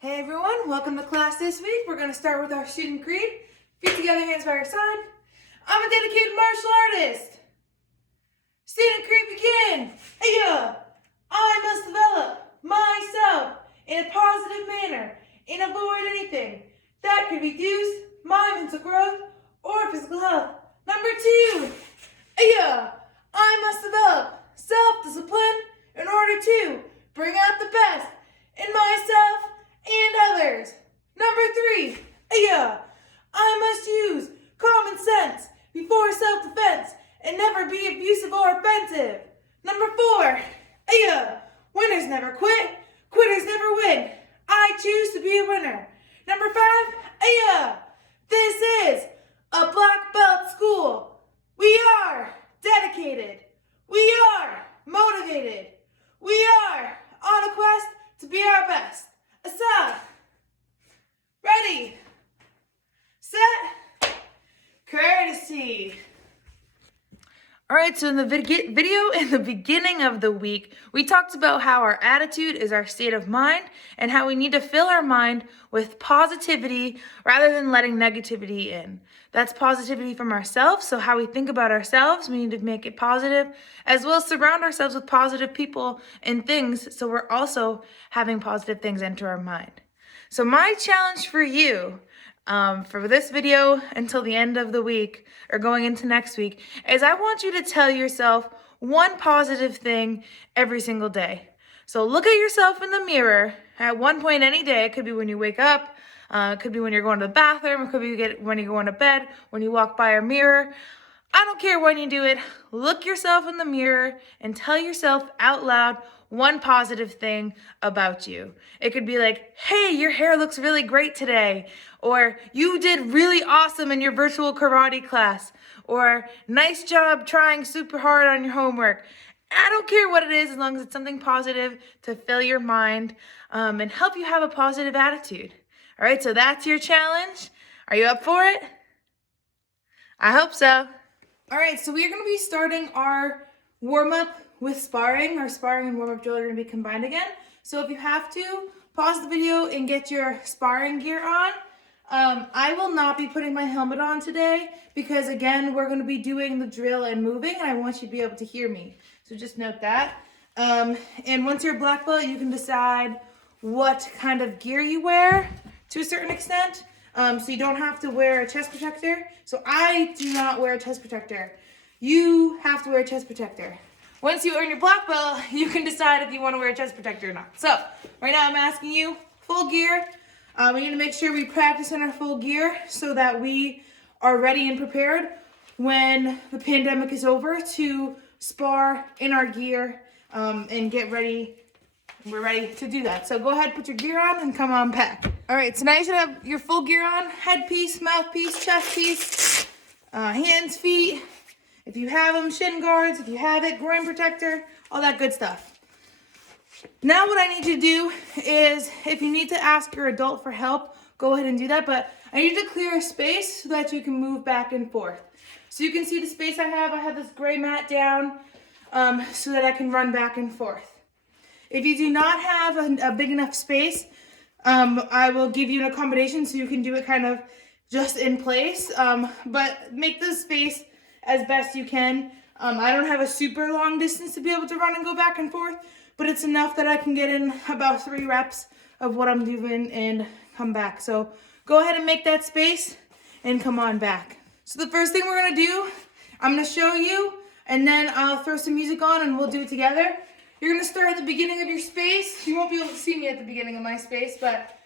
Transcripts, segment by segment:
Hey everyone, welcome to class this week. We're going to start with our student creed. Feet together, hands by your side. I'm a dedicated martial artist. Student creed begin. Hey, I must develop myself in a positive manner and avoid anything that could reduce my mental growth or physical health. Number 2. I must develop self-discipline in order to bring out the best in myself and others. Number 3, I must use common sense before self-defense and never be abusive or offensive. Number 4, winners never quit, quitters never win. I choose to be a winner. Number 5, this is a black belt school. We are dedicated. We are motivated. We are on a quest to be our best. Aside, ready, set, courtesy. All right, so in the video in the beginning of the week, we talked about how our attitude is our state of mind and how we need to fill our mind with positivity rather than letting negativity in. That's positivity from ourselves, so how we think about ourselves, we need to make it positive, as well as surround ourselves with positive people and things, so we're also having positive things enter our mind. So my challenge for you for this video until the end of the week or going into next week is I want you to tell yourself one positive thing every single day. So look at yourself in the mirror at one point any day. It could be when you wake up, it could be when you're going to the bathroom, it could be when you're going to bed, when you walk by a mirror. I don't care when you do it. Look yourself in the mirror and tell yourself out loud one positive thing about you. It could be like, hey, your hair looks really great today. Or you did really awesome in your virtual karate class. Or nice job trying super hard on your homework. I don't care what it is as long as it's something positive to fill your mind and help you have a positive attitude. All right, so that's your challenge. Are you up for it? I hope so. All right, so we're going to be starting our warm-up with sparring. Our sparring and warm-up drill are going to be combined again. So if you have to, pause the video and get your sparring gear on. I will not be putting my helmet on today because, again, we're going to be doing the drill and moving, and I want you to be able to hear me. So just note that. And once you're a black belt, you can decide what kind of gear you wear to a certain extent. So you don't have to wear a chest protector. So I do not wear a chest protector. You have to wear a chest protector. Once you earn your black belt, you can decide if you want to wear a chest protector or not. So right now I'm asking you, full gear. We need to make sure we practice in our full gear so that we are ready and prepared when the pandemic is over to spar in our gear and get ready. We're ready to do that. So go ahead, put your gear on and come on back. All right, so now you should have your full gear on. Headpiece, mouthpiece, chest piece, hands, feet. If you have them, shin guards. If you have it, groin protector, all that good stuff. Now what I need you to do is, if you need to ask your adult for help, go ahead and do that. But I need you to clear a space so that you can move back and forth. So you can see the space I have. I have this gray mat down so that I can run back and forth. If you do not have a big enough space, I will give you an accommodation so you can do it kind of just in place. But make the space as best you can. I don't have a super long distance to be able to run and go back and forth, but it's enough that I can get in about 3 reps of what I'm doing and come back. So go ahead and make that space and come on back. So the first thing we're gonna do, I'm gonna show you and then I'll throw some music on and we'll do it together. You're gonna start at the beginning of your space. You won't be able to see me at the beginning of my space, but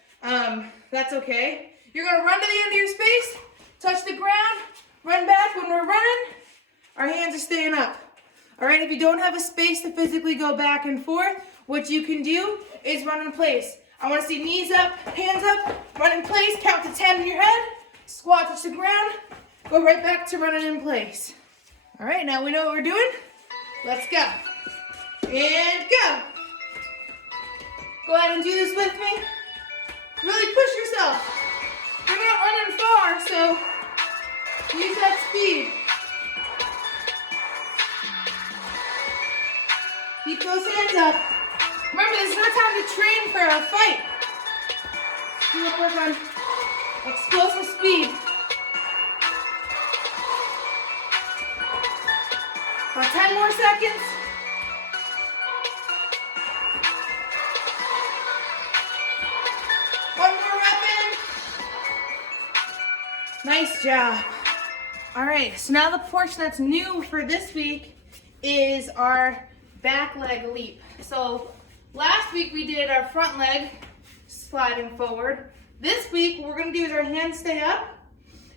that's okay. You're gonna run to the end of your space, touch the ground, run back. When we're running, our hands are staying up. All right, if you don't have a space to physically go back and forth, what you can do is run in place. I wanna see knees up, hands up, run in place, count to 10 in your head, squat, touch the ground, go right back to running in place. All right, now we know what we're doing. Let's go. And go. Go ahead and do this with me. Really push yourself. You're not running far, so use that speed. Keep those hands up. Remember, this is our time to train for a fight. We want to work on explosive speed. About 10 more seconds. One more rep in. Nice job. All right, so now the portion that's new for this week is our back leg leap. So last week we did our front leg sliding forward. This week what we're gonna do is our hands stay up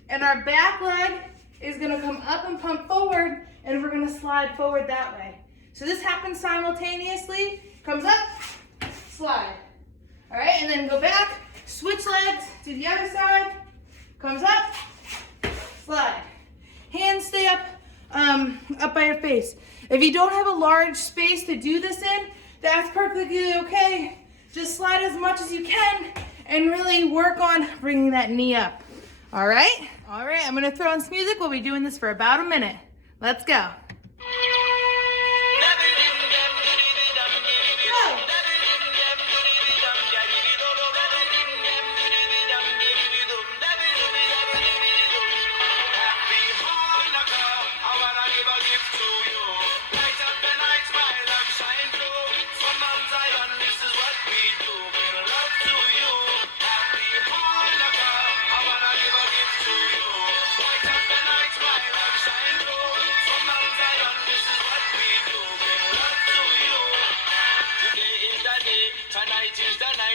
and our back leg is gonna come up and pump forward and we're gonna slide forward that way. So this happens simultaneously, comes up, slide. All right, and then go back, switch legs to the other side, comes up, slide. Hands stay up, up by your face. If you don't have a large space to do this in, that's perfectly okay. Just slide as much as you can and really work on bringing that knee up. All right? All right, I'm gonna throw in some music. We'll be doing this for about a minute. Let's go.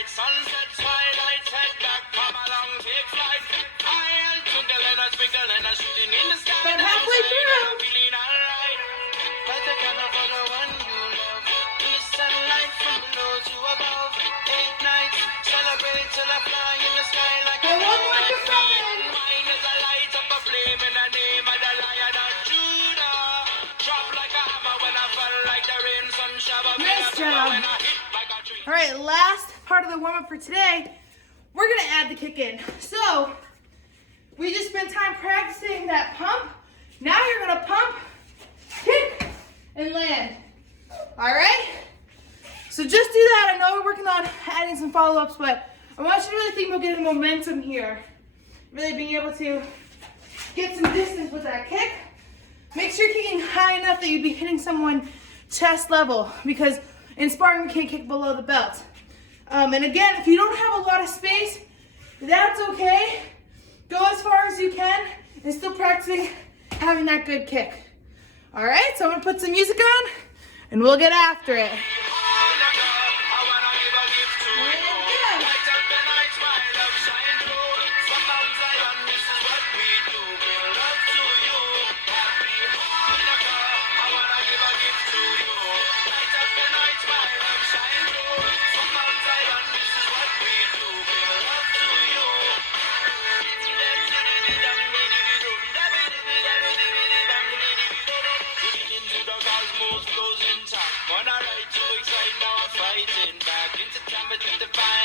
Sunset, twilight, head back, come along, take flight. I and twinkle and a sprinkle and a shooting in the sky. But halfway through. Feeling alright. Light the candle for the one you love. In the sunlight from below to above. 8 nights, celebrate till I fly in the sky like a bird. Mine is a light up a flame in the name of the Lion of Judah. Drop like a hammer when I fall like the rain, sun shower. Nice job. When I hit like a tree. All right, last part of the warm-up for today, we're gonna add the kick in. So, we just spent time practicing that pump. Now you're gonna pump, kick, and land. All right? So just do that. I know we're working on adding some follow-ups, but I want you to really think about getting momentum here. Really being able to get some distance with that kick. Make sure you're kicking high enough that you'd be hitting someone chest level, because in sparring, we can't kick below the belt. And again, if you don't have a lot of space, that's okay. Go as far as you can and still practicing having that good kick. All right, so I'm gonna put some music on and we'll get after it.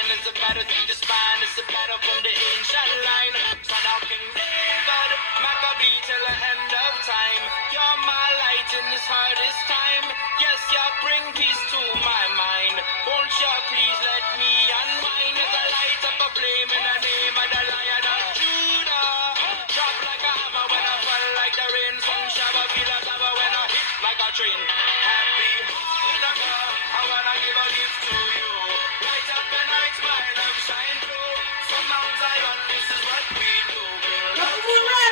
It's a battle through the spine, it's a battle from the ancient line. So now King David, MAK till the end of time. You're my light in this hardest time. Yes, you bring peace to my mind. Won't you please let me unwind as I light up a flame in the name of the Lion of Judah. Drop like a hammer when I fall like the rain. Sun shower, feel a shower when I hit like a train. Happy Hanukkah, I wanna give a gift to you. Light up the night, my love shine through. From Mount Zion, this is what we do. Bring love to you.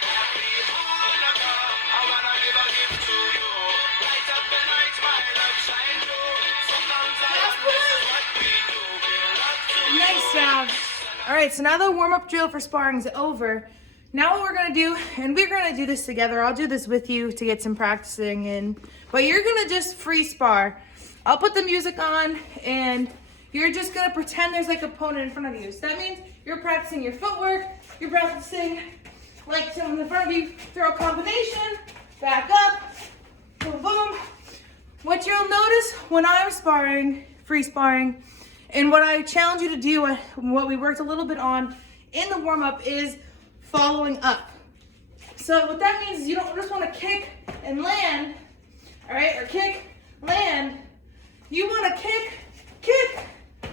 Happy Hanukkah, I wanna give a gift to you. Light up the night, my love shine through. From Mount Zion, this is what we do. Bring love to you. Nice job. All right, so now the warm-up drill for sparring is over. Now what we're gonna do, and we're gonna do this together. I'll do this with you to get some practicing in, but you're gonna just free spar. I'll put the music on and you're just gonna pretend there's like an opponent in front of you. So that means you're practicing your footwork, you're practicing like someone in front of you, throw a combination, back up, boom, boom. What you'll notice when I'm sparring, free sparring, and what I challenge you to do, what we worked a little bit on in the warm-up, is following up. So what that means is you don't just want to kick and land, all right, or kick, land. You want to kick, kick,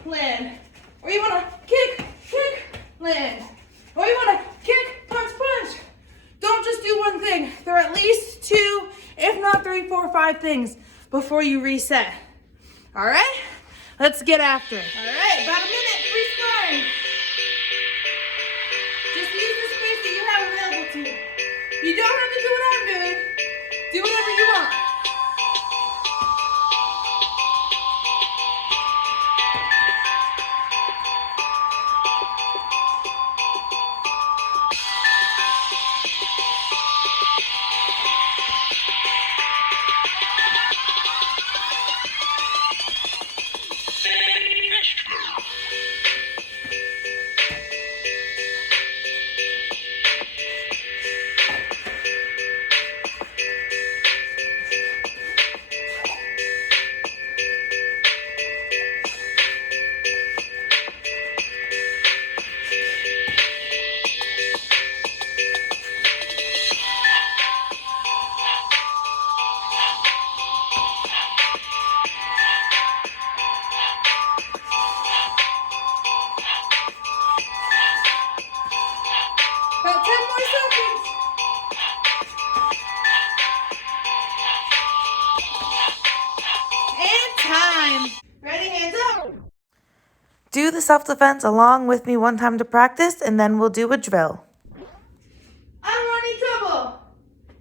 land. Or you want to kick, land. Or you want to kick, punch, punch. Don't just do one thing. There are at least 2, if not 3, 4, 5 things before you reset. All right? Let's get after it. All right, about a minute, free sparring. Just use the space that you have available to you. You don't have to do what I'm doing. Do whatever you want. About 10 more seconds. And time. Ready, hands up. Do the self-defense along with me one time to practice, and then we'll do a drill. I don't want any trouble.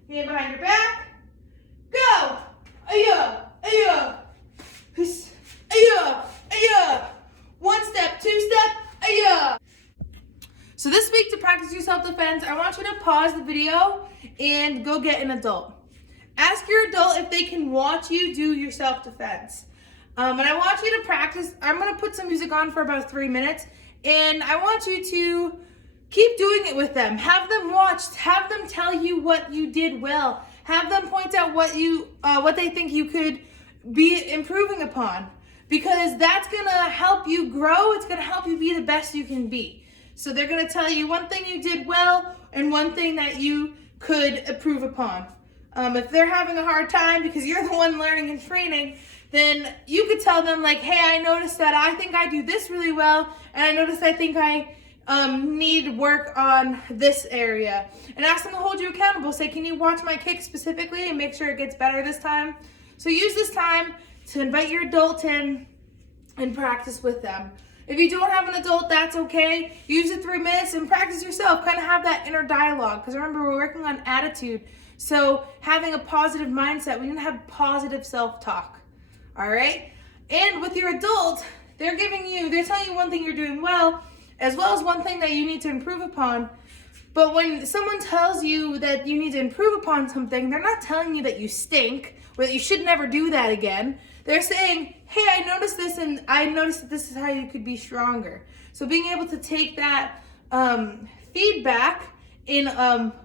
Hand behind your back. Go. Aya, aya. Hiss. Aya, aya. 1 step, 2 step, aya. So this week to practice your self-defense, I want you to pause the video and go get an adult. Ask your adult if they can watch you do your self-defense. And I want you to practice. I'm going to put some music on for about 3 minutes, and I want you to keep doing it with them. Have them watch. Have them tell you what you did well. Have them point out what they think you could be improving upon, because that's going to help you grow. It's going to help you be the best you can be. So they're going to tell you one thing you did well and one thing that you could improve upon. If they're having a hard time because you're the one learning and training, then you could tell them like, hey, I noticed that I think I do this really well, and I noticed I think I need work on this area. And ask them to hold you accountable. Say, can you watch my kick specifically and make sure it gets better this time? So use this time to invite your adult in and practice with them. If you don't have an adult, that's okay. Use the 3 minutes and practice yourself. Kind of have that inner dialogue. Because remember, we're working on attitude. So having a positive mindset, we need to have positive self-talk. All right? And with your adult, they're telling you one thing you're doing well as one thing that you need to improve upon. But when someone tells you that you need to improve upon something, they're not telling you that you stink or that you should never do that again. They're saying, hey, I noticed this, and I noticed that this is how you could be stronger. So being able to take that feedback in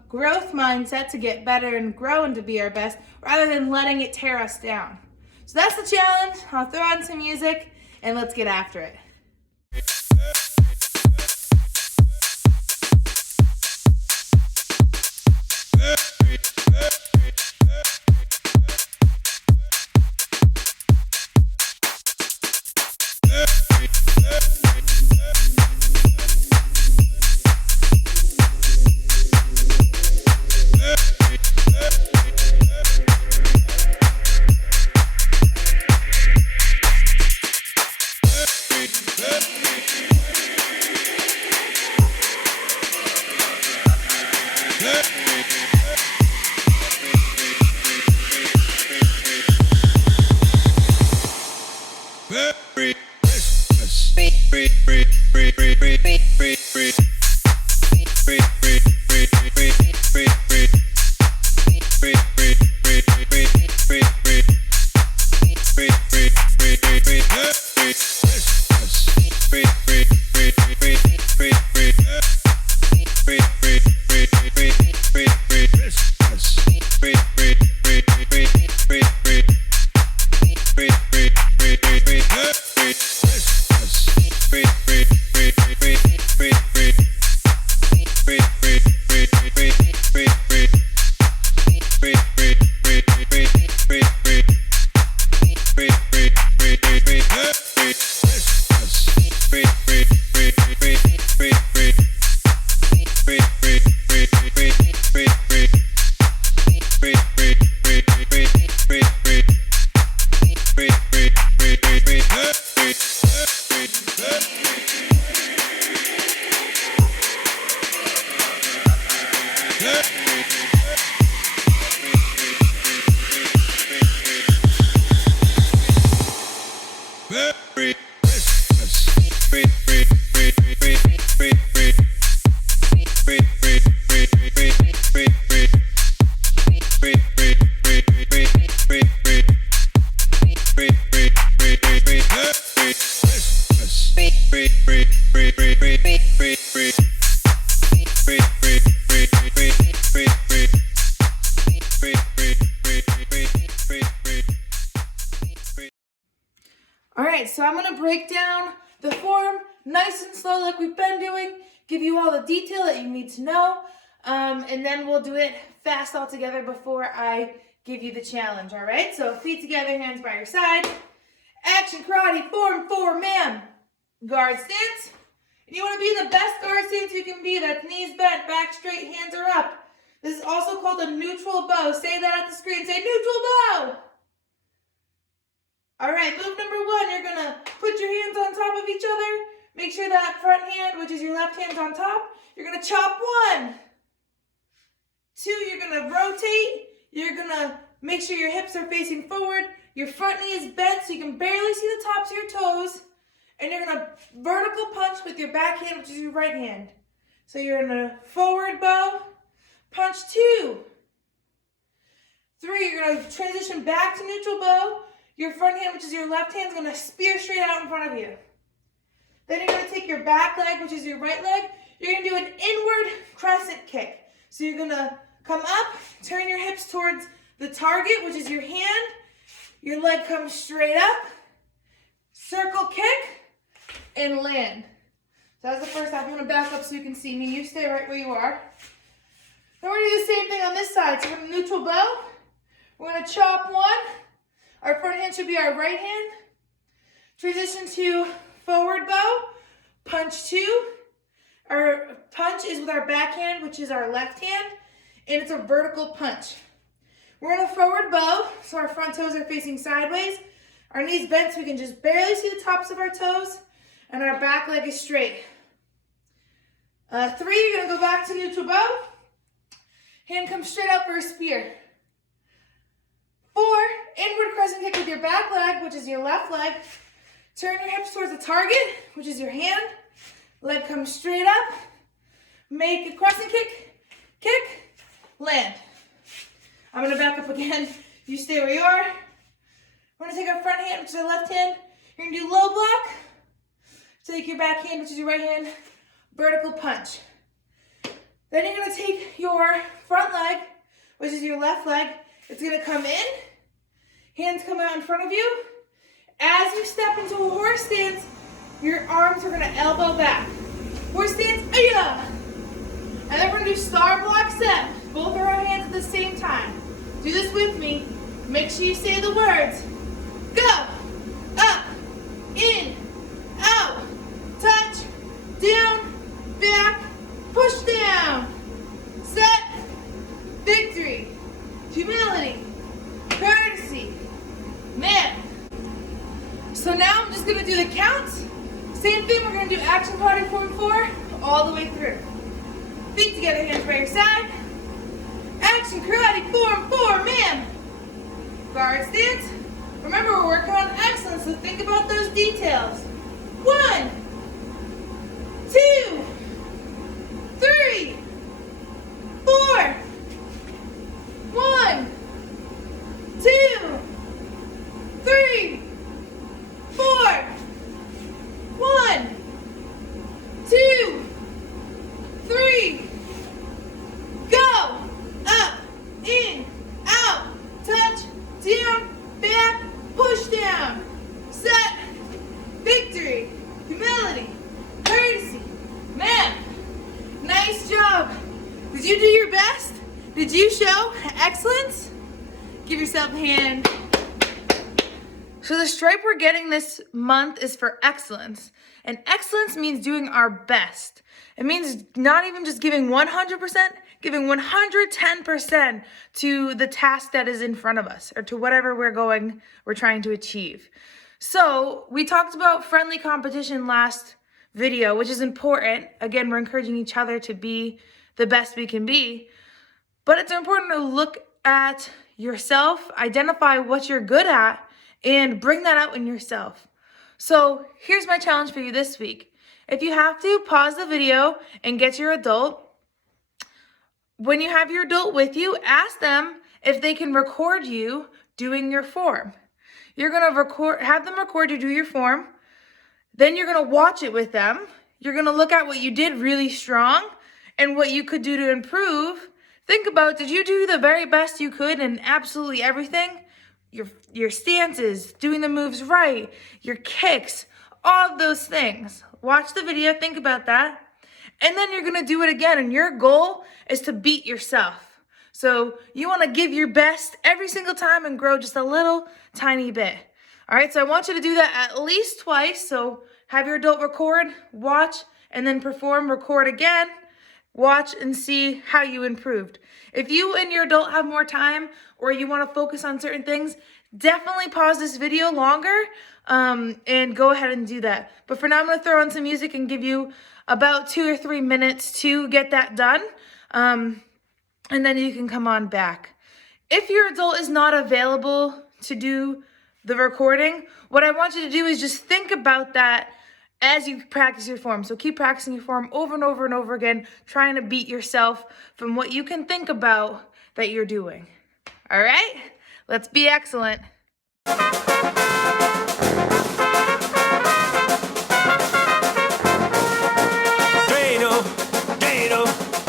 growth mindset to get better and grow and to be our best, rather than letting it tear us down. So that's the challenge. I'll throw on some music, and let's get after it. right, so I'm gonna break down the form nice and slow like we've been doing, give you all the detail that you need to know, and then we'll do it fast all together before I give you the challenge, all right? So feet together, hands by your side. Action karate, form 4, ma'am. Guard stance. And you want to be the best guard stance you can be. That's knees bent, back straight, hands are up. This is also called a neutral bow. Say that at the screen. Say neutral bow. All right, move number 1. You're going to put your hands on top of each other. Make sure that front hand, which is your left hand, is on top. You're going to chop 1. 2, you're going to rotate. You're going to make sure your hips are facing forward. Your front knee is bent so you can barely see the tops of your toes. And you're going to vertical punch with your back hand, which is your right hand. So you're in a forward bow. Punch 2. 3, you're going to transition back to neutral bow. Your front hand, which is your left hand, is going to spear straight out in front of you. Then you're going to take your back leg, which is your right leg. You're going to do an inward crescent kick. So you're going to come up, turn your hips towards the target, which is your hand. Your leg comes straight up, circle kick, and land. So that's the first half. I'm going to back up so you can see me. You stay right where you are. Then we're going to do the same thing on this side. So we're going to neutral bow. We're going to chop 1. Our front hand should be our right hand. Transition to forward bow. Punch 2. Our punch is with our back hand, which is our left hand. And it's a vertical punch. We're in a forward bow, so our front toes are facing sideways. Our knees bent so we can just barely see the tops of our toes. And our back leg is straight. 3, you're going to go back to neutral bow. Hand comes straight out for a spear. 4, inward crescent kick with your back leg, which is your left leg. Turn your hips towards the target, which is your hand. Leg comes straight up. Make a crescent kick, land. I'm going to back up again. You stay where you are. We're going to take our front hand, which is our left hand. You're going to do low block. Take your back hand, which is your right hand. Vertical punch. Then you're going to take your front leg, which is your left leg. It's going to come in. Hands come out in front of you. As you step into a horse stance, your arms are going to elbow back. Horse stance, ayah! And then we're going to do star block set. Both of our hands at the same time. Do this with me. Make sure you say the words. Go, up, in, out, touch, down, back, push down, set, victory, humility, courtesy, man. So now I'm just going to do the counts. Same thing, we're going to do action karate form 4 all the way through. Feet together, hands by your side. Action karate form 4, ma'am. Guard stance. Remember, we're working on excellence, so think about those details. 1, 2, 3, 4. 1, 2, 3, 4. 1, 2, 3. Go. Up, in, out, touch, down, back, push down, set, victory, humility, courtesy, man. Nice job. Did you do your best? Did you show excellence? Give yourself a hand. So the stripe we're getting this month is for excellence. And excellence means doing our best. It means not even just giving 100%, giving 110% to the task that is in front of us or to whatever we're trying to achieve. So we talked about friendly competition last video, which is important. Again, we're encouraging each other to be the best we can be. But it's important to look at yourself, identify what you're good at, and bring that out in yourself. So here's my challenge for you this week. If you have to, pause the video and get your adult. When you have your adult with you, ask them if they can record you doing your form. You're going to have them record you do your form. Then you're going to watch it with them. You're going to look at what you did really strong and what you could do to improve. Think about, did you do the very best you could in absolutely everything? your stances, doing the moves right, your kicks, all of those things. Watch the video, think about that, and then you're gonna do it again, and your goal is to beat yourself. So you wanna give your best every single time and grow just a little tiny bit. All right, so I want you to do that at least twice. So have your adult record, watch, and then perform, record again, watch, and see how you improved. If you and your adult have more time or you want to focus on certain things, definitely pause this video longer and go ahead and do that. But for now, I'm going to throw on some music and give you about 2 or 3 minutes to get that done. And then you can come on back. If your adult is not available to do the recording, what I want you to do is just think about that as you practice your form. So keep practicing your form over and over and over again, trying to beat yourself from what you can think about that you're doing. All right? Let's be excellent.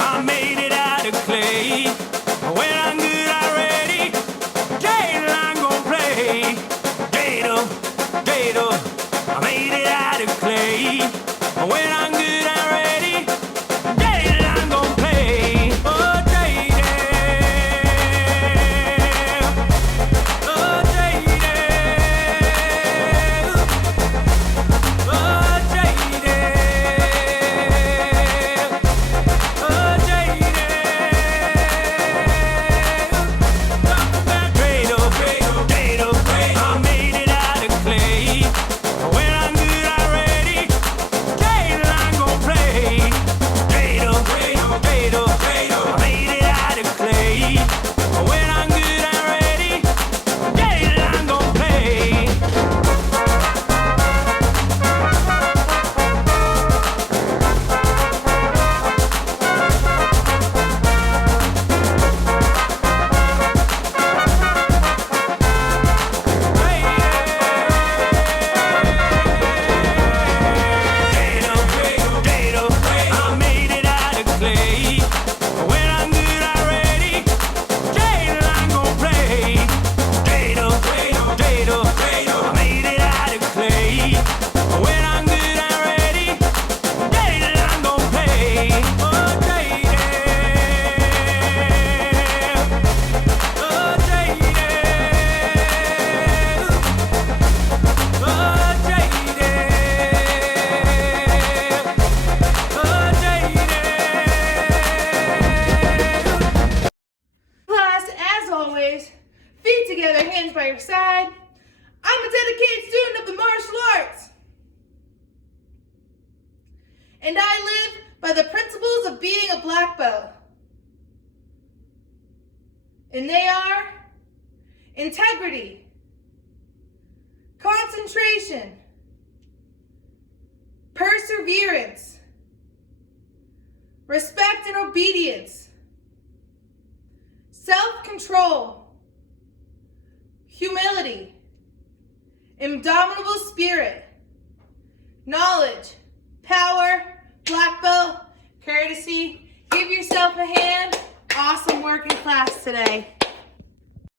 I made it out of clay. When I'm good, I'm ready. Dreidel, I'm gonna play. Dreidel, I made it out of clay. When I'm good, I'm ready. Dreidel, I'm gonna play. Oh, Dreidel. Oh, Dreidel. Oh, by your side. I'm a dedicated student of the martial arts. And I live by the principles of being a black belt. And they are integrity, concentration, perseverance, respect and obedience, self-control, humility, indomitable spirit, knowledge, power, black belt, courtesy. Give yourself a hand. Awesome work in class today.